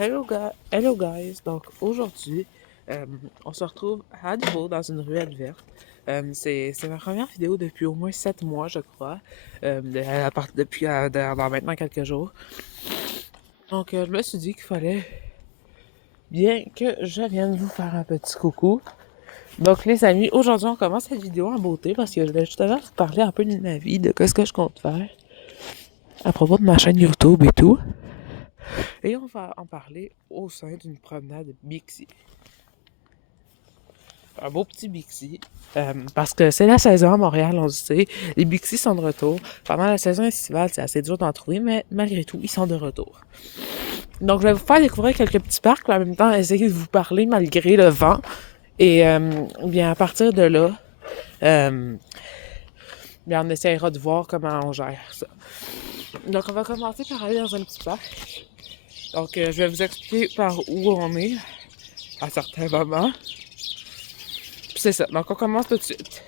Hello guys! Donc aujourd'hui, on se retrouve à nouveau dans une ruelle verte. C'est ma première vidéo depuis au moins 7 mois, je crois. Depuis dans maintenant quelques jours. Donc je me suis dit qu'il fallait bien que je vienne vous faire un petit coucou. Donc les amis, aujourd'hui on commence cette vidéo en beauté parce que je vais justement vous parler un peu de ma vie, de ce que je compte faire à propos de ma chaîne YouTube et tout. Et on va en parler au sein d'une promenade Bixi. Un beau petit Bixi. Parce que c'est la saison à Montréal, on le sait. Les Bixi sont de retour. Pendant la saison estivale, c'est assez dur d'en trouver, mais malgré tout, ils sont de retour. Donc, je vais vous faire découvrir quelques petits parcs, mais en même temps, essayer de vous parler malgré le vent. Et bien, à partir de là, bien, on essaiera de voir comment on gère ça. Donc, on va commencer par aller dans un petit parc. Donc, je vais vous expliquer par où on est à certains moments. Puis c'est ça. Donc, on commence tout de suite.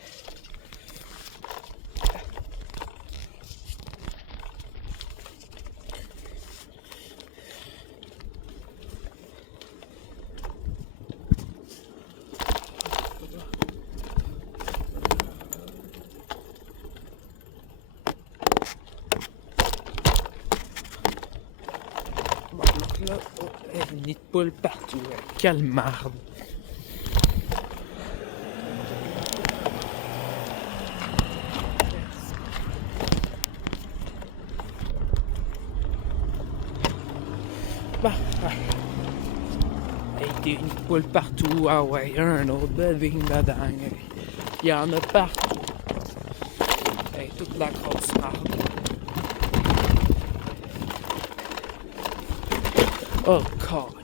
Bon, donc là, oh, il y a des nids de poules partout. Quelle marde. Bah, ouais. Hey, des nids de poules partout. Ah ouais, un autre beding dedans. Il y en a partout. Hey, toute la grosse marde. Oh, God.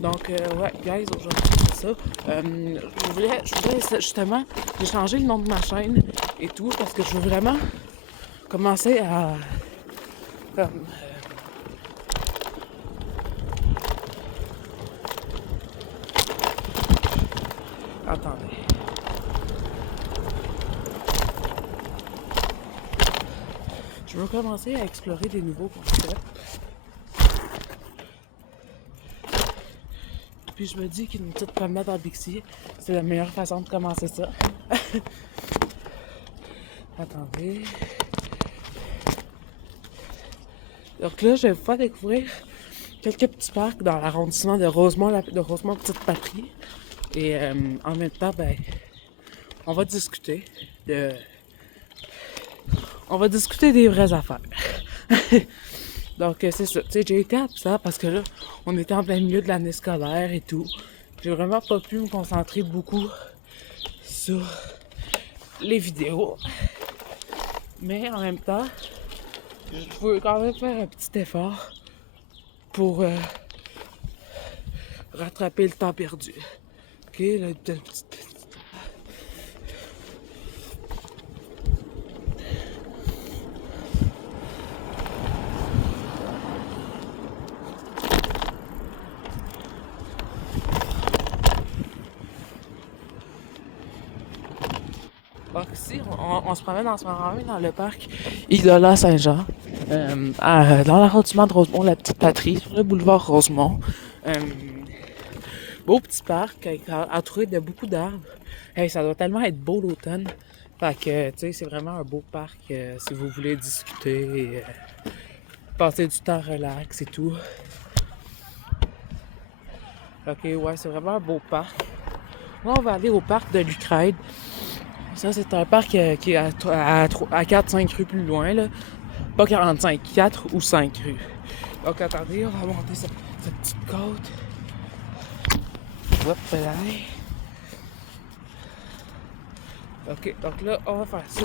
Donc, ouais, guys, aujourd'hui, c'est ça. Je voulais justement, j'ai changé le nom de ma chaîne et tout parce que je veux vraiment commencer à. Comme. Attendez. Je veux commencer à explorer des nouveaux concepts. Puis je me dis qu'une petite promenade en Bixi, c'est la meilleure façon de commencer ça. Attendez. Donc là, je vais vous faire découvrir quelques petits parcs dans l'arrondissement de Rosemont, Petite Patrie. Et en même temps, ben, on va discuter de. On va discuter des vraies affaires. Donc c'est ça. Tu sais, j'ai été absent parce que là, on était en plein milieu de l'année scolaire et tout. J'ai vraiment pas pu me concentrer beaucoup sur les vidéos. Mais en même temps, je veux quand même faire un petit effort pour rattraper le temps perdu. Ok, là, une petite. Donc ici, on se promène en ce moment même dans le parc Idola Saint-Jean, dans l'arrondissement de Rosemont, la petite patrie, sur le boulevard Rosemont. Beau petit parc entouré de beaucoup d'arbres. Hey, ça doit tellement être beau l'automne. Fait que, tu sais, c'est vraiment un beau parc si vous voulez discuter, passer du temps relax et tout. Ok, ouais, c'est vraiment un beau parc. Là, on va aller au parc de l'Ukraine. Ça, c'est un parc qui est à 4-5 rues plus loin, là. Pas 45, 4 ou 5 rues. Donc, attendez, on va monter cette petite côte. Hop là. Ok, donc là, on va faire ça.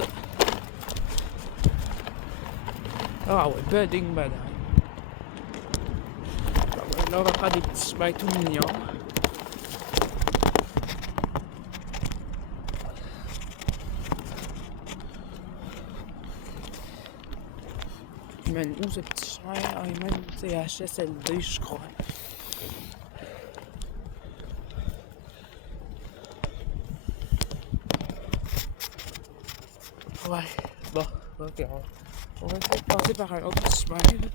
Ah ouais, budding madame. Là, on va faire des petits chemins tout mignons. mène où ce petit chemin? Ah, il mène, tu sais, HSLD, je crois. Ouais, bon, ok, on va essayer de passer par un autre petit chemin, là.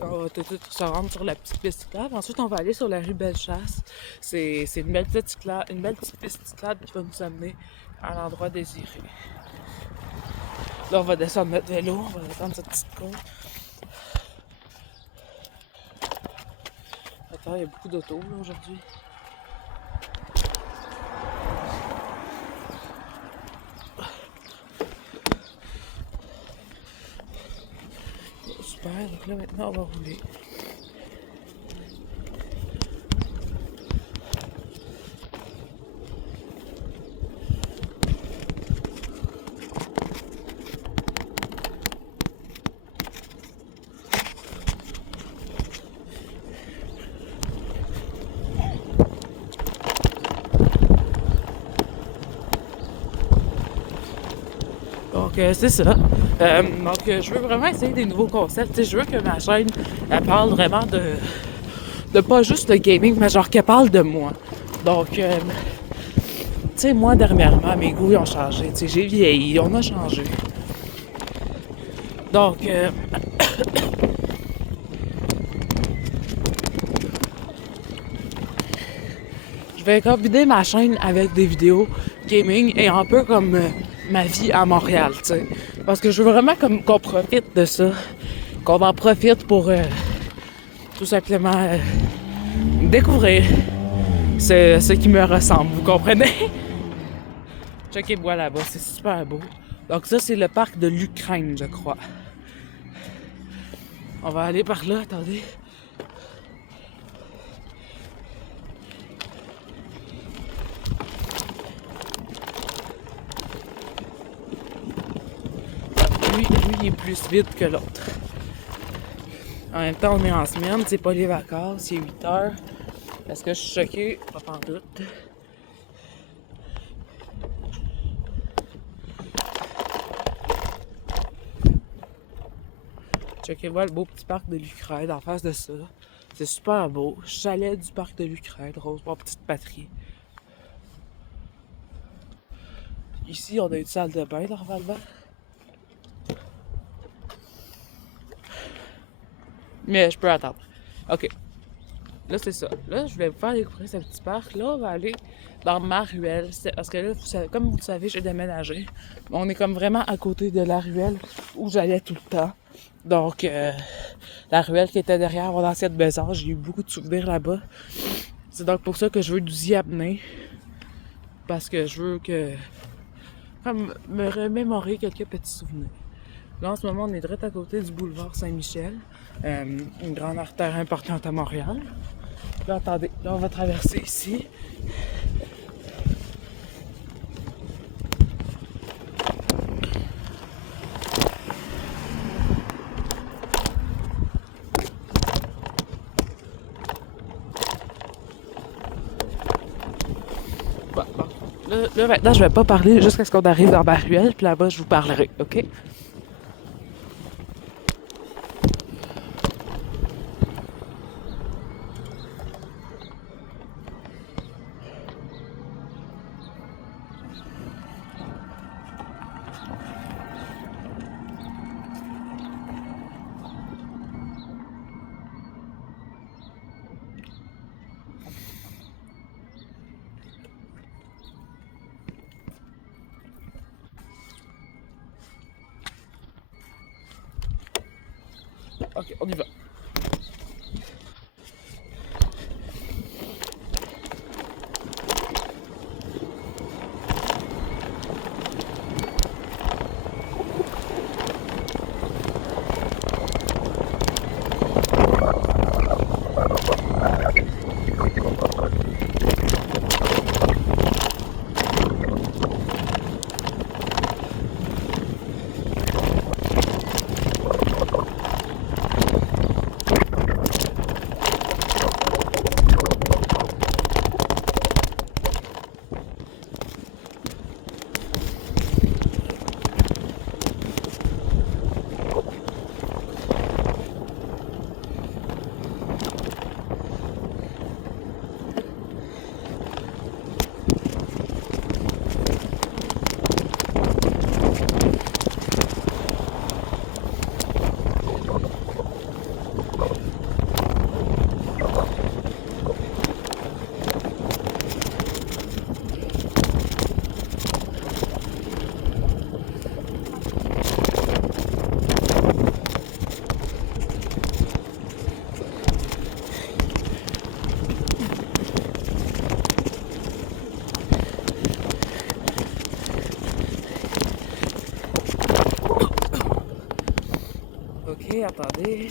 On va tout de suite se rendre sur la petite piste cyclable. Ensuite, on va aller sur la rue Bellechasse. C'est une belle petite piste cyclable qui va nous amener à l'endroit désiré. Là, on va descendre notre vélo, on va descendre cette petite côte. Attends, il y a beaucoup d'autos là aujourd'hui. Super, donc là maintenant on va rouler. Donc c'est ça. Donc je veux vraiment essayer des nouveaux concepts. T'sais, je veux que ma chaîne elle parle vraiment de pas juste de gaming, mais genre qu'elle parle de moi. Donc tu sais, moi dernièrement, mes goûts ils ont changé. T'sais, j'ai vieilli, on a changé. Donc je vais combiner ma chaîne avec des vidéos gaming et un peu comme ma vie à Montréal, tu sais. Parce que je veux vraiment qu'on profite de ça. Qu'on en profite pour tout simplement découvrir ce qui me ressemble, vous comprenez? Checkez-moi là-bas, c'est super beau. Donc ça, c'est le parc de l'Ukraine, je crois. On va aller par là, attendez. Lui, il est plus vite que l'autre. En même temps, on est en semaine, c'est pas les vacances, il est 8 heures. Est-ce que je suis choquée? Pas en doute. Checkez-moi le beau petit parc de l'Ukraine en face de ça. C'est super beau. Chalet du parc de l'Ukraine, Rosemont, petite patrie. Ici, on a une salle de bain normalement. Mais je peux attendre. Ok. Là, c'est ça. Là, je vais vous faire découvrir ce petit parc. Là, on va aller dans ma ruelle. Parce que là, comme vous le savez, j'ai déménagé. On est comme vraiment à côté de la ruelle où j'allais tout le temps. Donc, la ruelle qui était derrière mon ancienne maison, j'ai eu beaucoup de souvenirs là-bas. C'est donc pour ça que je veux nous y amener. Parce que je veux comme me remémorer quelques petits souvenirs. Là, en ce moment, on est direct à côté du boulevard Saint-Michel. Une grande artère importante à Montréal. Là, attendez, là, on va traverser ici. Bon. Là, maintenant, je vais pas parler jusqu'à ce qu'on arrive dans ma ruelle, puis là-bas, je vous parlerai, OK? OK, on y va. attendez.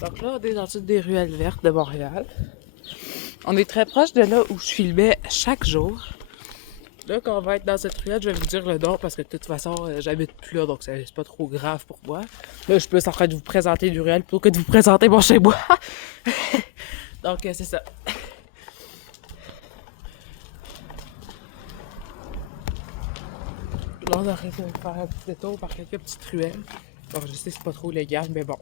Donc là, on est dans une des ruelles vertes de Montréal. On est très proche de là où je filmais chaque jour. Là, quand on va être dans cette ruelle, je vais vous dire le nom parce que de toute façon, j'habite plus là, donc c'est pas trop grave pour moi. Là, je suis plus en train de vous présenter une ruelle plutôt que de vous présenter mon chez moi. Donc, c'est ça. Là, on arrête de faire un petit détour par quelques petites ruelles. Bon, je sais que c'est pas trop légal, mais bon.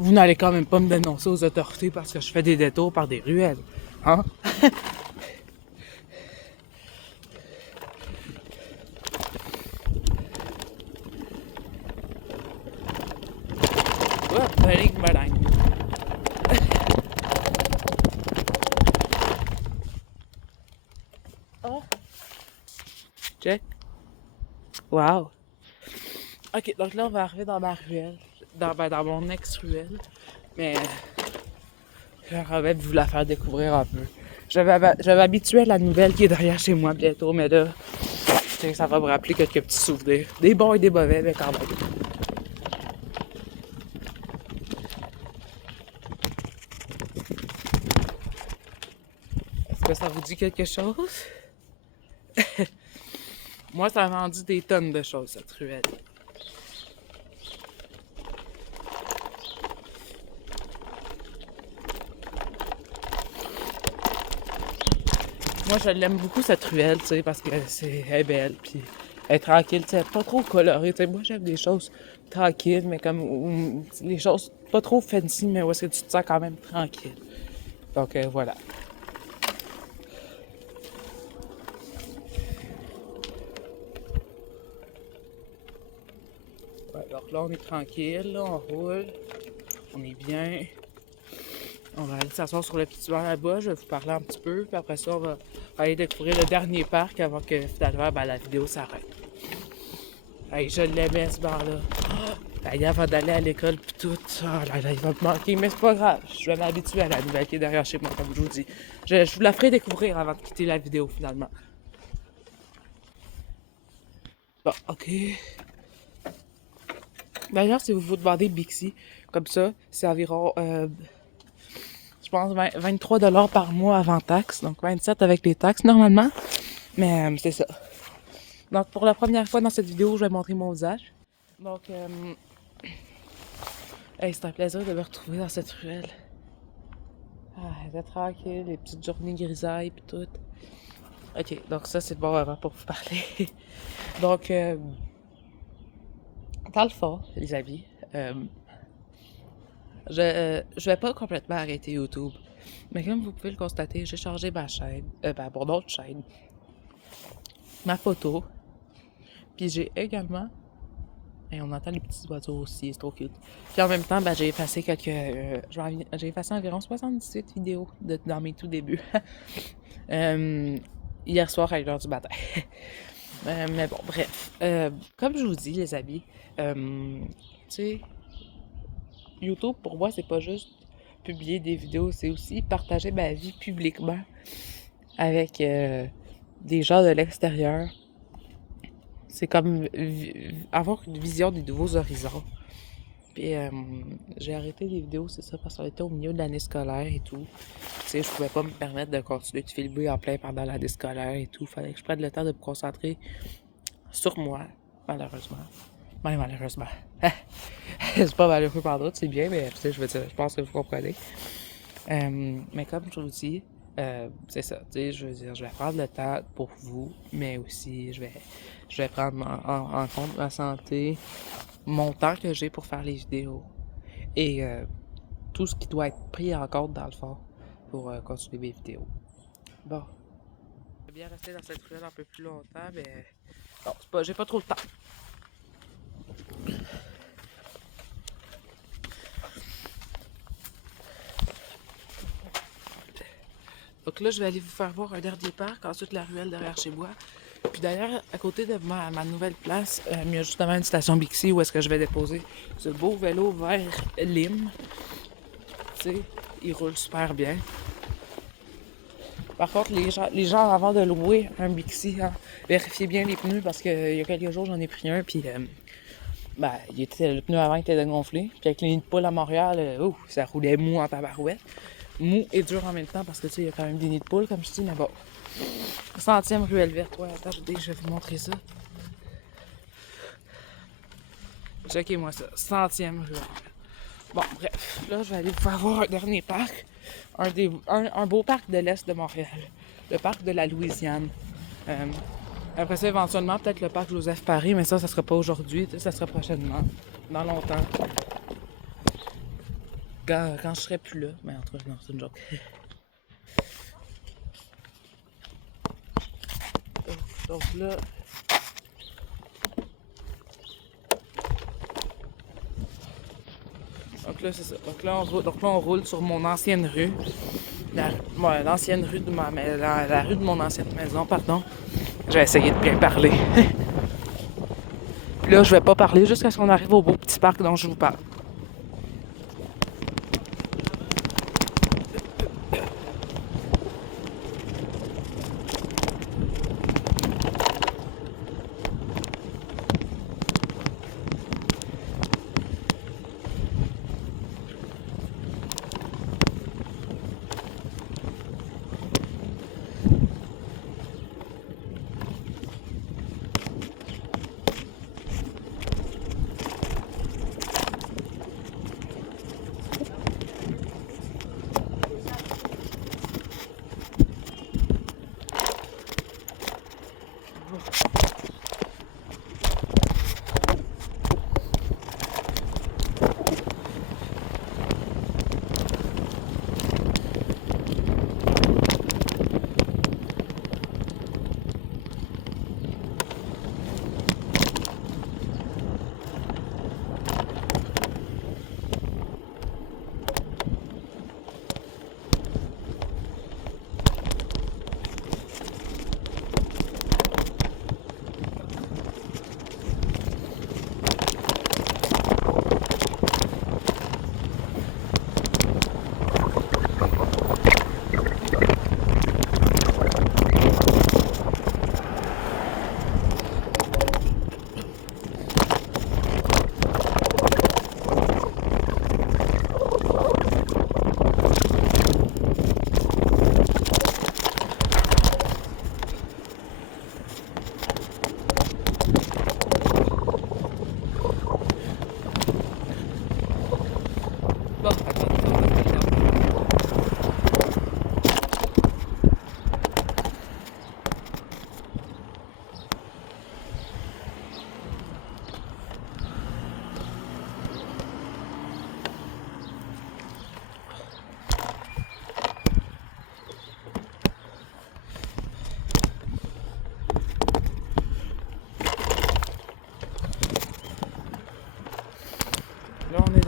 Vous n'allez quand même pas me dénoncer aux autorités parce que je fais des détours par des ruelles. Hein? Ouais, baling, baling. Oh. Check. Wow. Ok, donc là, on va arriver dans ma ruelle. Dans mon ex-ruelle. Mais j'aurais envie de vous la faire découvrir un peu. Je vais m'habituer à la nouvelle qui est derrière chez moi bientôt, mais là, ça va me rappeler quelques petits souvenirs. Des bons et des mauvais, mais quand même. Est-ce que ça vous dit quelque chose? Moi, ça m'a dit des tonnes de choses, cette ruelle. Moi, je l'aime beaucoup, cette ruelle, tu sais, parce que elle est belle, puis elle est tranquille, tu sais, pas trop colorée, tu sais. Moi, j'aime des choses tranquilles, mais comme les choses pas trop fancy, mais où est-ce que tu te sens quand même tranquille. Donc, voilà. Ouais, donc là, on est tranquille, là, on roule, on est bien. On va aller s'asseoir sur le petit banc là-bas, je vais vous parler un petit peu, puis après ça, on va aller découvrir le dernier parc avant que finalement la vidéo s'arrête. Hey, je l'aimais ce bar-là. Hey, avant d'aller à l'école puis tout, oh là là, il va me manquer, mais c'est pas grave. Je vais m'habituer à la nouvelle qui est derrière chez moi, comme je vous dis. Je vous la ferai découvrir avant de quitter la vidéo finalement. Bon, ok. D'ailleurs, si vous vous demandez Bixi, comme ça, c'est environ, je pense, 23 $ par mois avant taxe, donc 27 avec les taxes normalement. Mais c'est ça. Donc, pour la première fois dans cette vidéo, je vais montrer mon visage. Donc, hey, c'est un plaisir de me retrouver dans cette ruelle. Ah, elle était tranquille, les petites journées grisailles pis tout. Ok, donc ça, c'est le bon moment pour vous parler. Donc, dans le fond, les amis, je vais pas complètement arrêter YouTube. Mais comme vous pouvez le constater, j'ai changé ma chaîne, mon autre chaîne, ma photo. Puis j'ai également, et on entend les petits oiseaux aussi, c'est trop cute. Puis en même temps, j'ai effacé j'ai effacé environ 78 vidéos dans mes tout débuts. Hier soir à 1h du matin. Mais bon, bref. Comme je vous dis, les amis, tu sais, YouTube, pour moi, c'est pas juste publier des vidéos, c'est aussi partager ma vie publiquement avec des gens de l'extérieur. C'est comme avoir une vision des nouveaux horizons. Puis j'ai arrêté les vidéos, c'est ça, parce qu'on était au milieu de l'année scolaire et tout. Tu sais, je pouvais pas me permettre de continuer de filmer en plein pendant l'année scolaire et tout. Fallait que je prenne le temps de me concentrer sur moi, malheureusement. Malheureusement. C'est pas malheureux par d'autres, c'est bien, mais tu sais, je veux dire, je pense que vous comprenez. Mais comme je vous dis, c'est ça, tu sais, je veux dire, je vais prendre le temps pour vous, mais aussi je vais prendre en compte ma santé, mon temps que j'ai pour faire les vidéos et tout ce qui doit être pris en compte dans le fond pour continuer mes vidéos. Bon. Je vais bien rester dans cette ruelle un peu plus longtemps, mais bon, j'ai pas trop de temps. Donc là, je vais aller vous faire voir un dernier parc, ensuite la ruelle derrière chez moi. Puis d'ailleurs, à côté de ma nouvelle place, il y a justement une station Bixi où est-ce que je vais déposer ce beau vélo vert lime. Tu sais, il roule super bien. Par contre, les gens avant de louer un Bixi, hein, vérifiez bien les pneus parce qu'il y a quelques jours, j'en ai pris un, puis le pneu avant était dégonflé. Puis avec les nids de poule à Montréal, ça roulait mou en tabarouette. Mou et dur en même temps parce que tu sais, il y a quand même des nids de poule, comme je dis, mais bon. 100e ruelle verte, ouais, attendez, je vais vous montrer ça. Checkez-moi ça, 100e ruelle verte. Bon, bref, là, je vais aller vous faire voir un dernier parc. Un beau parc de l'Est de Montréal. Le parc de la Louisiane. Après ça, éventuellement, peut-être le parc Joseph-Paris, mais ça sera pas aujourd'hui, ça sera prochainement, dans longtemps. Quand je serai plus là. Mais en tout cas, non, c'est une joke. Donc là... Donc là, c'est ça. Donc là, on roule sur mon ancienne rue. L'ancienne rue de la rue de mon ancienne maison, pardon. Je vais essayer de bien parler. Puis là, je vais pas parler jusqu'à ce qu'on arrive au beau petit parc dont je vous parle.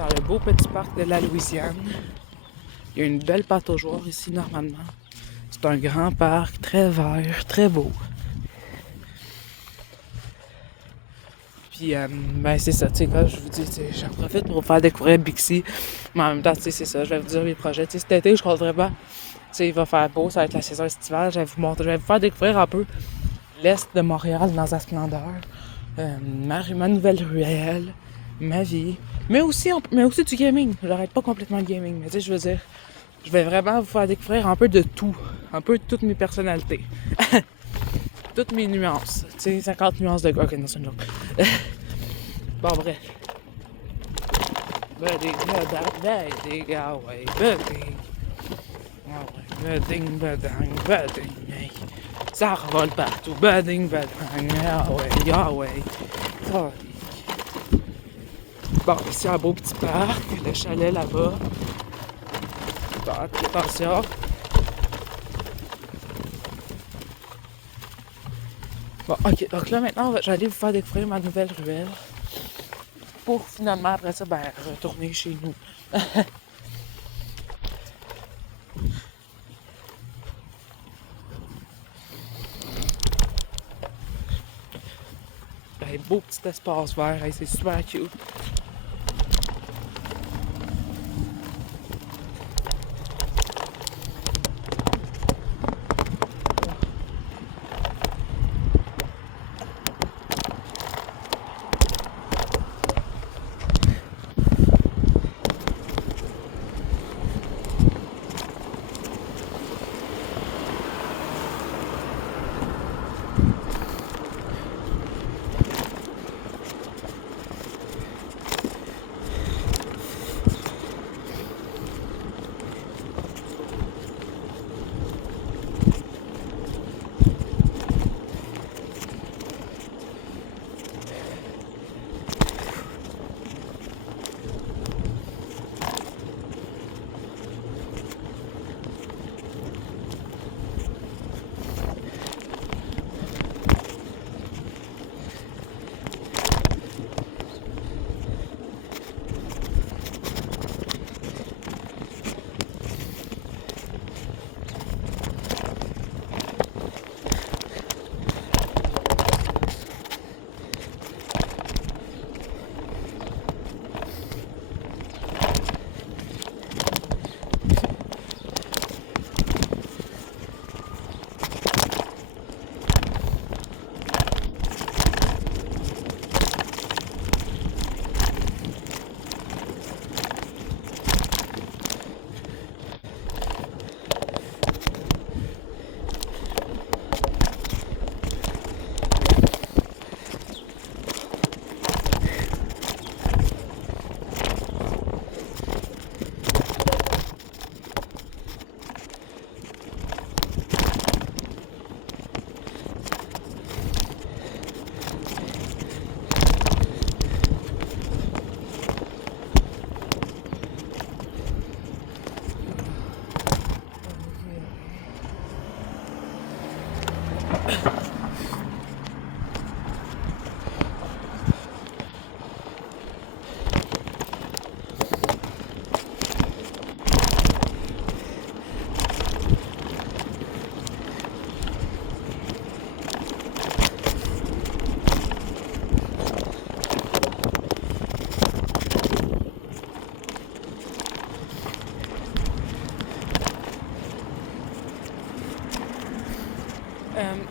dans le beau petit parc de la Louisiane. Il y a une belle pataugeoire ici, normalement. C'est un grand parc, très vert, très beau. Puis, ben c'est ça, tu sais, comme je vous dis, j'en profite pour vous faire découvrir Bixi. Mais en même temps, tu sais, c'est ça, je vais vous dire mes projets. Tu sais, cet été, je compte vraiment, tu sais, il va faire beau, ça va être la saison estivale. Je vais vous faire découvrir un peu l'Est de Montréal dans sa splendeur. Ma nouvelle ruelle, ma vie. Mais aussi du gaming. J'arrête pas complètement le gaming, mais tu sais, je veux dire, je vais vraiment vous faire découvrir un peu de tout. Un peu de toutes mes personnalités. Toutes mes nuances. Tu sais, 50 nuances de gars, ok, non, c'est une joke. Bon, bref. Budding, budding, ah ouais, budding. Ah ouais, budding, budding, budding, hey. Ça revole partout, budding, budding, ah ouais, ah ouais. Oh. Bon, ici un beau petit parc, le chalet là-bas. Bon, attention. Bon, ok, donc là maintenant, j'allais vous faire découvrir ma nouvelle ruelle. Pour finalement, après ça, ben, retourner chez nous. Ben, beau petit espace vert, hey, c'est super cute.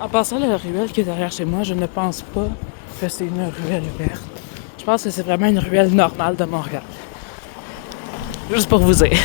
En passant, la ruelle qui est derrière chez moi, je ne pense pas que c'est une ruelle verte. Je pense que c'est vraiment une ruelle normale de Montréal. Juste pour vous dire.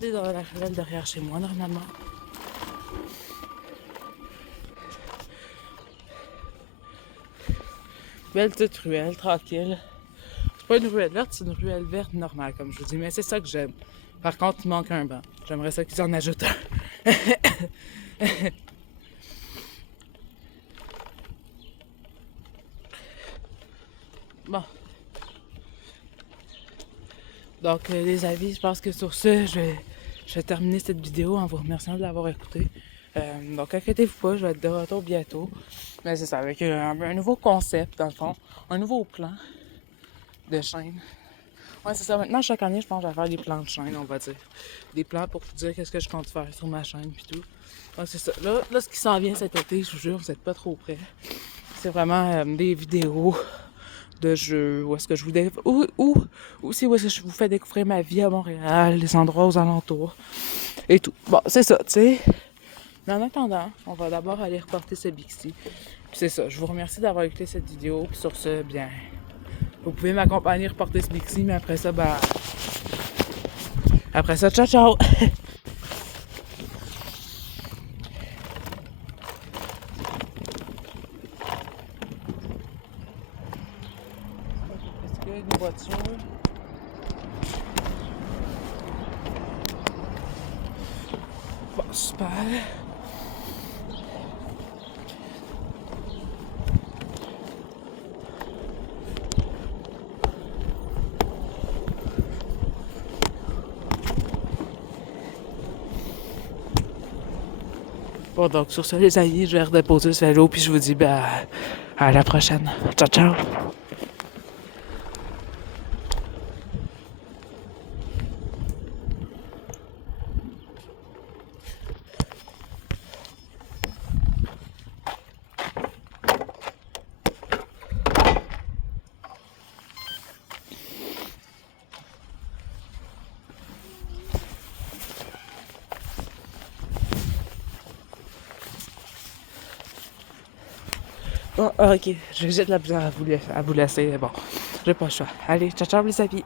monter dans la ruelle derrière chez moi, normalement. Belle petite ruelle, tranquille. C'est pas une ruelle verte, c'est une ruelle verte normale, comme je vous dis, mais c'est ça que j'aime. Par contre, il manque un banc. J'aimerais ça qu'ils en ajoutent un. Bon. Donc, les avis, je pense que sur ce, je vais terminer cette vidéo en vous remerciant de l'avoir écoutée. Donc, inquiétez-vous pas, je vais être de retour bientôt. Mais c'est ça, avec un nouveau concept, dans le fond. Un nouveau plan de chaîne. Ouais, c'est ça. Maintenant, chaque année, je pense que je vais faire des plans de chaîne, on va dire. Des plans pour vous dire qu'est-ce que je compte faire sur ma chaîne puis tout. Ouais, c'est ça. Là, ce qui s'en vient cet été, je vous jure, vous n'êtes pas trop près. C'est vraiment des vidéos de jeux, où est-ce que je vous aussi où est-ce que je vous fais découvrir ma vie à Montréal, les endroits aux alentours et tout. Bon, c'est ça, tu sais. Mais en attendant, on va d'abord aller reporter ce Bixi. Puis c'est ça, je vous remercie d'avoir écouté cette vidéo. Puis sur ce, bien, vous pouvez m'accompagner reporter ce Bixi, mais après ça, bah... Après ça, ciao, ciao! Est-ce qu'il y a une voiture? Bon, super. Bon, donc sur ce, les amis, je vais redéposer ce vélo, puis je vous dis ben, à la prochaine. Ciao, ciao! Bon, ok, j'ai de la misère à vous laisser, bon, j'ai pas le choix. Allez, ciao, ciao les amis!